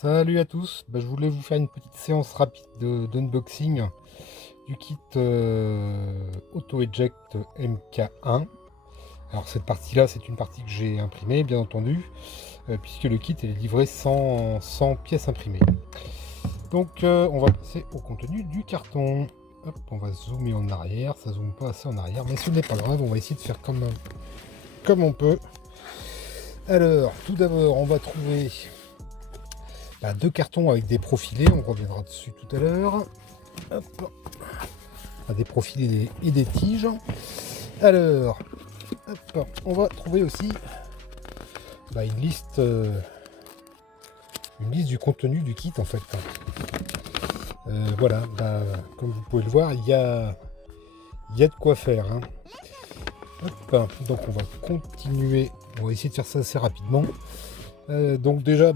Salut à tous, je voulais vous faire une petite séance rapide d'unboxing du kit Auto Eject MK1. Alors cette partie-là, c'est une partie que j'ai imprimée, bien entendu, puisque le kit est livré sans pièces imprimées. Donc on va passer au contenu du carton. Hop, on va zoomer en arrière, ça zoome pas assez en arrière, mais ce n'est pas grave, on va essayer de faire comme on peut. Alors, tout d'abord, on va trouver deux cartons avec des profilés, on reviendra dessus tout à l'heure. Des profilés et des tiges. Alors, hop, on va trouver aussi une liste du contenu du kit en fait. Voilà, comme vous pouvez le voir, il y a de quoi faire. Hein. Hop, donc on va continuer, on va essayer de faire ça assez rapidement. Donc déjà,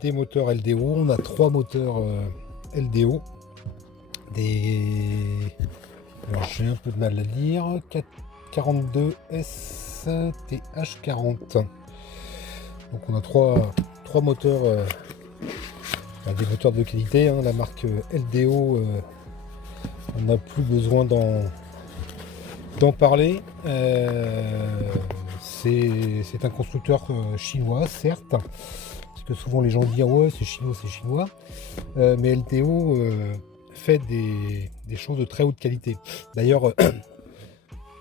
des moteurs LDO, on a 3 moteurs LDO, alors j'ai un peu de mal à lire, 42 STH40. Donc on a trois moteurs, des moteurs de qualité, hein, la marque LDO, on n'a plus besoin d'en parler. C'est un constructeur chinois, certes, parce que souvent les gens disent ouais c'est chinois, mais LDO fait des choses de très haute qualité. D'ailleurs,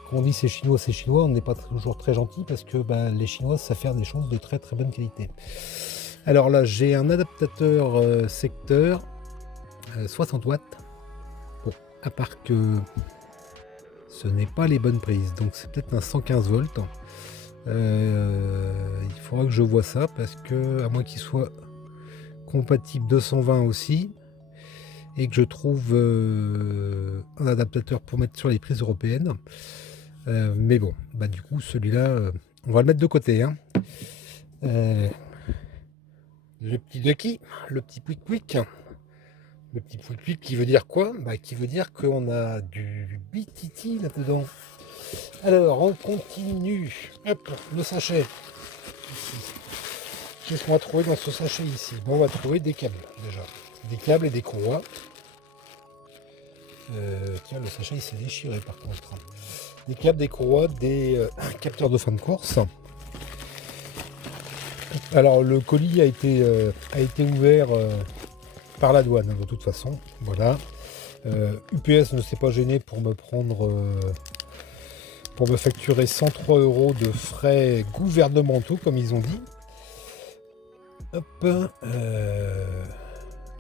quand on dit c'est chinois, on n'est pas toujours très gentil parce que les Chinois savent faire des choses de très très bonne qualité. Alors là, j'ai un adaptateur secteur 60 watts. Bon, à part que ce n'est pas les bonnes prises, donc c'est peut-être un 115 volts. Il faudra que je vois ça parce que, à moins qu'il soit compatible 220 aussi, et que je trouve un adaptateur pour mettre sur les prises européennes. Mais bon, du coup, celui-là, on va le mettre de côté. Hein. Le petit Ducky, le petit Pouic. Le petit Pouic qui veut dire quoi? Qui veut dire qu'on a du BTT là-dedans. Alors, on continue. Hop, le sachet. Qu'est-ce qu'on va trouver dans ce sachet ici? On va trouver des câbles, déjà. Des câbles et des courroies. Tiens, le sachet il s'est déchiré par contre. Des câbles, des courroies, des capteurs de fin de course. Alors le colis a été ouvert par la douane de toute façon. Voilà. UPS ne s'est pas gêné pour me prendre pour me facturer 103 € de frais gouvernementaux comme ils ont dit. Hop.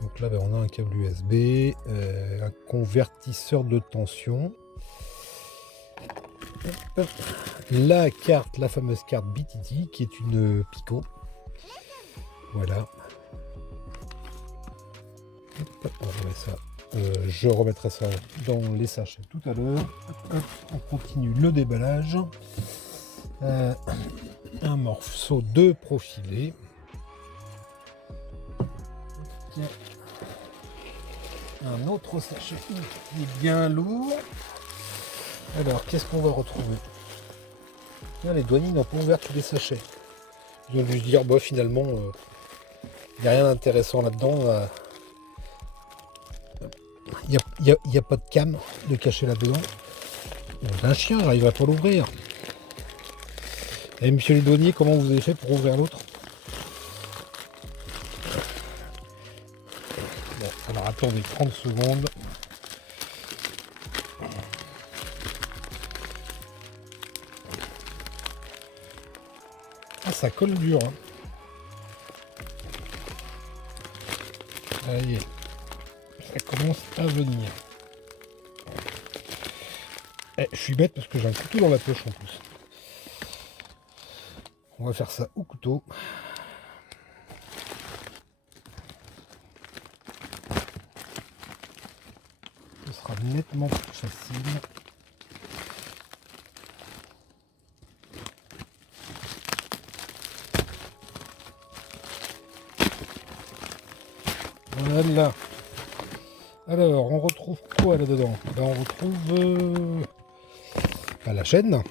Donc là, on a un câble USB, un convertisseur de tension, la carte, la fameuse carte BTT, qui est une Pico. Voilà. Hop, on remet ça. Je remettrai ça dans les sachets tout à l'heure. On continue le déballage. Un morceau de profilé. Un autre sachet qui est bien lourd. Alors, qu'est-ce qu'on va retrouver? Les douaniers n'ont pas ouvert tous les sachets. Ils ont dû se dire, finalement, il n'y a rien d'intéressant là-dedans. Il n'y a pas de cam de cacher là-dedans. Un chien, j'arrive à pas l'ouvrir. Et monsieur les douaniers, comment vous avez fait pour ouvrir l'autre? Alors attendez 30 secondes. Ah, ça colle dur. Hein. Allez, ça commence à venir. Je suis bête parce que j'ai un couteau dans la poche en plus. On va faire ça au couteau. Ce sera nettement plus facile. Voilà. Alors, on retrouve quoi là-dedans? On retrouve la chaîne.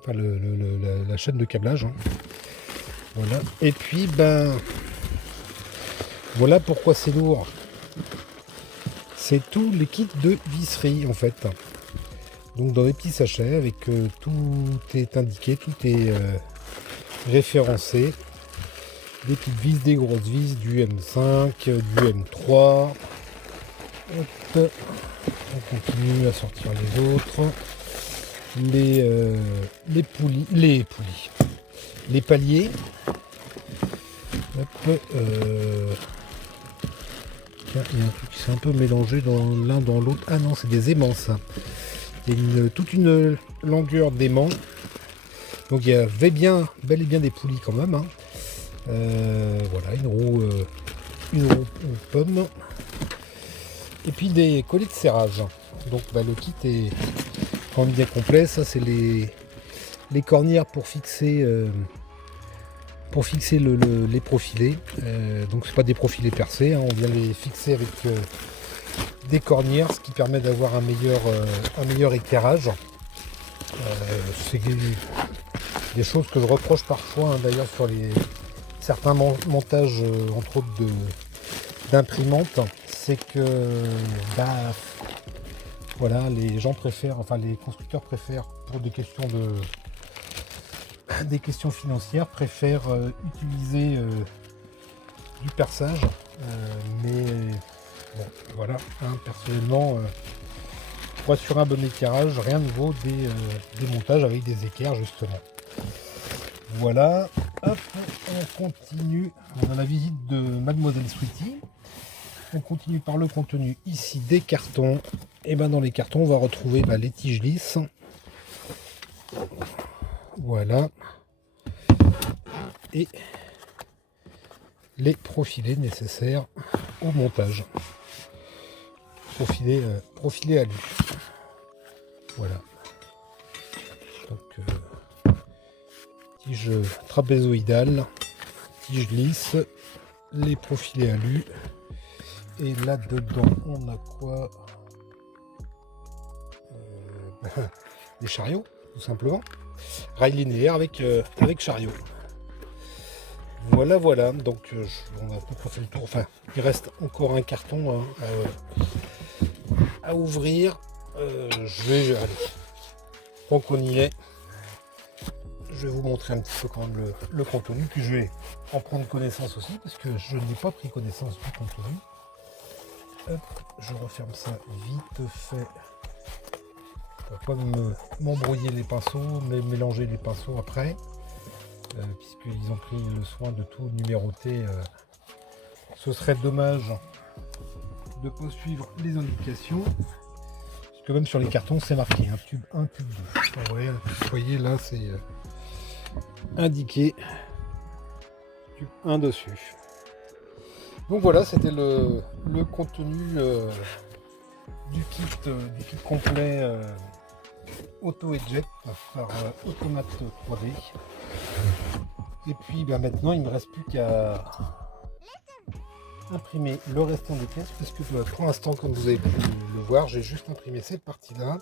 Enfin, la chaîne de câblage. Hein. Voilà. Et puis, Voilà pourquoi c'est lourd. C'est tous les kits de visserie en fait. Donc dans des petits sachets avec tout est indiqué, tout est référencé. Des petites vis, des grosses vis, du M5, du M3. Hop. On continue à sortir les autres. Les poulies. Les paliers. Hop. Tiens, il y a un truc qui s'est un peu mélangé dans l'un dans l'autre. Ah non, c'est des aimants ça. Il y a toute une longueur d'aimants. Donc il y avait bien, bel et bien des poulies quand même. Hein. Voilà, une roue pomme. Et puis des collets de serrage. Donc le kit est quand même bien complet. Ça c'est les cornières pour fixer les profilés. Donc c'est pas des profilés percés, hein. On vient les fixer avec des cornières, ce qui permet d'avoir un meilleur éclairage. C'est des choses que je reproche parfois, hein, d'ailleurs sur certains montages entre autres d'imprimantes, c'est que voilà, les gens préfèrent, enfin les constructeurs préfèrent, pour des questions financières, préfèrent utiliser du perçage, mais bon, voilà, hein, personnellement, pour assurer un bon éclairage, rien ne vaut des montages avec des équerres justement. Voilà, hop, on continue. On a la visite de Mademoiselle Sweetie. On continue par le contenu ici des cartons. Et ben dans les cartons, on va retrouver les tiges lisses. Voilà. Et les profilés nécessaires au montage. Profilés à lui. Voilà. Donc tige trapézoïdale, tige lisse, les profilés à lui. Et là dedans on a quoi? Des chariots tout simplement. Rail linéaire avec chariot. Voilà, donc on a à peu près fait le tour. Enfin, il reste encore un carton hein, à ouvrir. Allez, tant qu'on y est, je vais vous montrer un petit peu quand même le contenu, puis je vais en prendre connaissance aussi, parce que je n'ai pas pris connaissance du contenu. Hop, je referme ça vite fait. Pour pas m'embrouiller les pinceaux, mais mélanger les pinceaux après. Puisqu'ils ont pris le soin de tout numéroter, ce serait dommage de ne pas suivre les indications, parce que même sur les cartons c'est marqué un tube 1, tube 2. Vous voyez là c'est indiqué tube 1 dessus. Donc voilà, c'était le contenu du kit complet Auto Eject par Automate 3D. Et puis maintenant il ne me reste plus qu'à imprimer le restant des pièces, parce que pour l'instant, comme vous avez pu le voir, j'ai juste imprimé cette partie là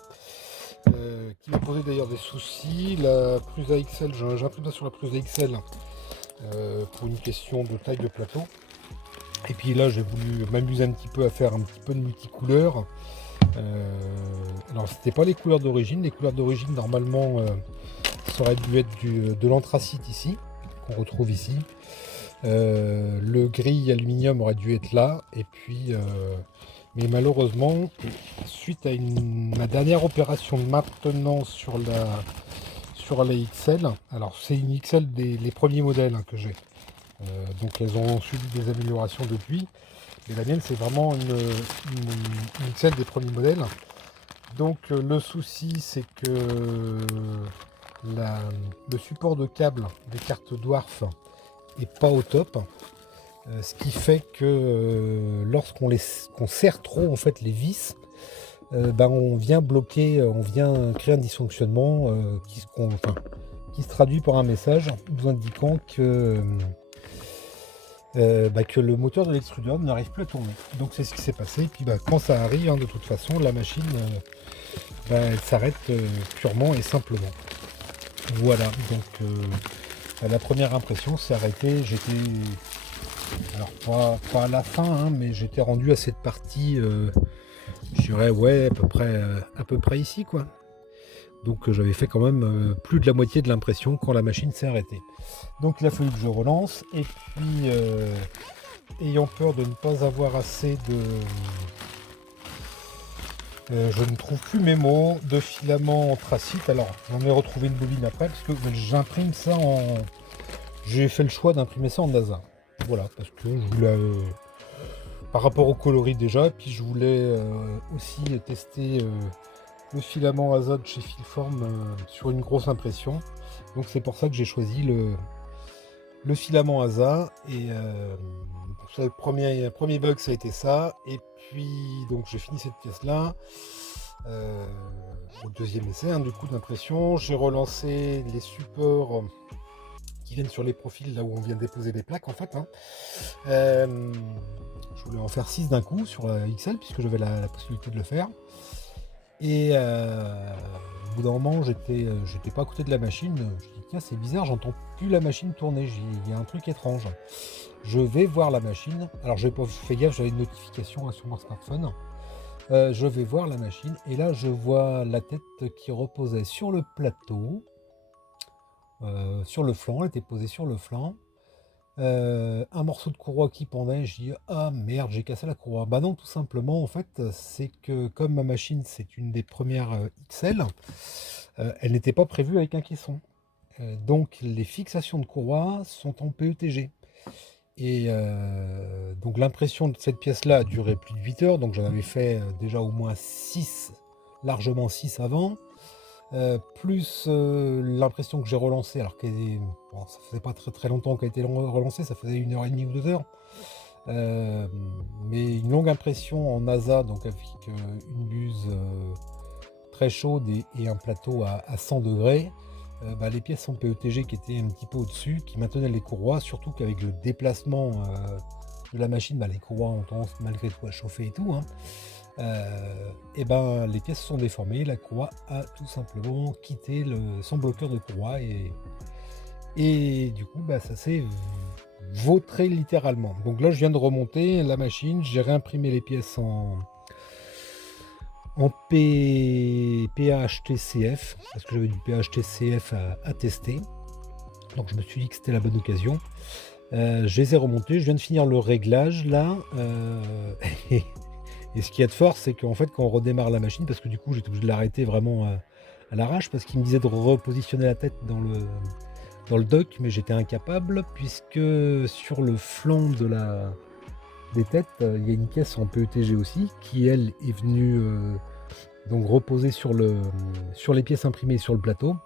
qui m'a posé d'ailleurs des soucis. La Prusa XL, j'imprime ça sur la Prusa XL pour une question de taille de plateau. Et puis là j'ai voulu m'amuser un petit peu à faire un petit peu de multicouleurs. Alors c'était pas les couleurs d'origine. Les couleurs d'origine normalement ça aurait dû être de l'anthracite ici, qu'on retrouve ici. Le gris aluminium aurait dû être là. Et puis mais malheureusement, suite à ma dernière opération de maintenance sur la XL, alors c'est une XL les premiers modèles hein, que j'ai. Donc elles ont subi des améliorations depuis. Et la mienne c'est vraiment une XL des premiers modèles. Donc le souci c'est que le support de câble des cartes Dwarf est pas au top. Ce qui fait que lorsqu'on serre trop en fait les vis, on vient bloquer, on vient créer un dysfonctionnement qui se traduit par un message nous indiquant que le moteur de l'extrudeur n'arrive plus à tourner. Donc c'est ce qui s'est passé. Et puis quand ça arrive, hein, de toute façon, la machine elle s'arrête purement et simplement. Voilà, donc la première impression s'est arrêtée. Alors pas à la fin, hein, mais j'étais rendu à cette partie, je dirais ouais à peu près ici quoi. Donc j'avais fait quand même plus de la moitié de l'impression quand la machine s'est arrêtée. Donc il a fallu que je relance et puis ayant peur de ne pas avoir assez de... je ne trouve plus mes mots de filament anthracite. Alors j'en ai retrouvé une bobine après parce que j'imprime ça en... J'ai fait le choix d'imprimer ça en NASA. Voilà, parce que je voulais... par rapport au coloris déjà, et puis je voulais aussi tester le filament ASA de chez Filform sur une grosse impression. Donc c'est pour ça que j'ai choisi le filament ASA. Et le premier bug ça a été ça. Et puis donc j'ai fini cette pièce là. Au deuxième essai, du coup d'impression. J'ai relancé les supports qui viennent sur les profils là où on vient déposer les plaques en fait. Je voulais en faire 6 d'un coup sur la XL puisque j'avais la possibilité de le faire. Et au bout d'un moment, j'étais pas à côté de la machine. Je me dis tiens, c'est bizarre, j'entends plus la machine tourner. Il y a un truc étrange. Je vais voir la machine. Alors, je n'ai pas fait gaffe, j'avais une notification sur mon smartphone. Je vais voir la machine et là, je vois la tête qui reposait sur le plateau, sur le flanc. Elle était posée sur le flanc. Un morceau de courroie qui pendait, je dis ah merde, j'ai cassé la courroie. Bah non, tout simplement en fait c'est que comme ma machine c'est une des premières XL, elle n'était pas prévue avec un caisson, donc les fixations de courroie sont en PETG et donc l'impression de cette pièce là a duré plus de 8 heures, donc j'en avais fait déjà au moins 6, largement 6 avant. Plus l'impression que j'ai relancé, alors qu'elle bon, ça faisait pas très longtemps qu'elle a été relancée, ça faisait 1h30 ou 2 heures. Mais une longue impression en NASA, donc avec une buse très chaude et un plateau à 100 degrés. Les pièces en PETG qui étaient un petit peu au-dessus, qui maintenaient les courroies, surtout qu'avec le déplacement de la machine, les courroies ont tendance malgré tout à chauffer et tout. Les pièces sont déformées, la courroie a tout simplement quitté son bloqueur de courroie et du coup ça s'est vautré littéralement. Donc là je viens de remonter la machine, j'ai réimprimé les pièces en PAHTCF parce que j'avais du PAHTCF à tester, donc je me suis dit que c'était la bonne occasion. Je les ai remontés, je viens de finir le réglage là. Et ce qu'il y a de fort, c'est qu'en fait, quand on redémarre la machine, parce que du coup, j'étais obligé de l'arrêter vraiment à l'arrache, parce qu'il me disait de repositionner la tête dans le dock, mais j'étais incapable, puisque sur le flanc des têtes, il y a une pièce en PETG aussi, qui elle est venue donc reposer sur les pièces imprimées sur le plateau.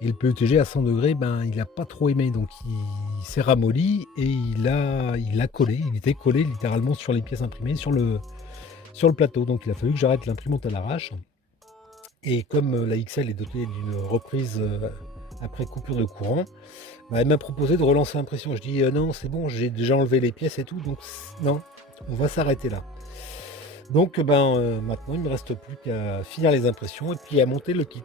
Et le PETG à 100 degrés, il n'a pas trop aimé, donc il s'est ramolli et il a collé, il était collé littéralement sur les pièces imprimées, sur le plateau. Donc il a fallu que j'arrête l'imprimante à l'arrache. Et comme la XL est dotée d'une reprise après coupure de courant, elle m'a proposé de relancer l'impression. Je dis non, c'est bon, j'ai déjà enlevé les pièces et tout, donc non, on va s'arrêter là. Donc maintenant il ne me reste plus qu'à finir les impressions et puis à monter le kit.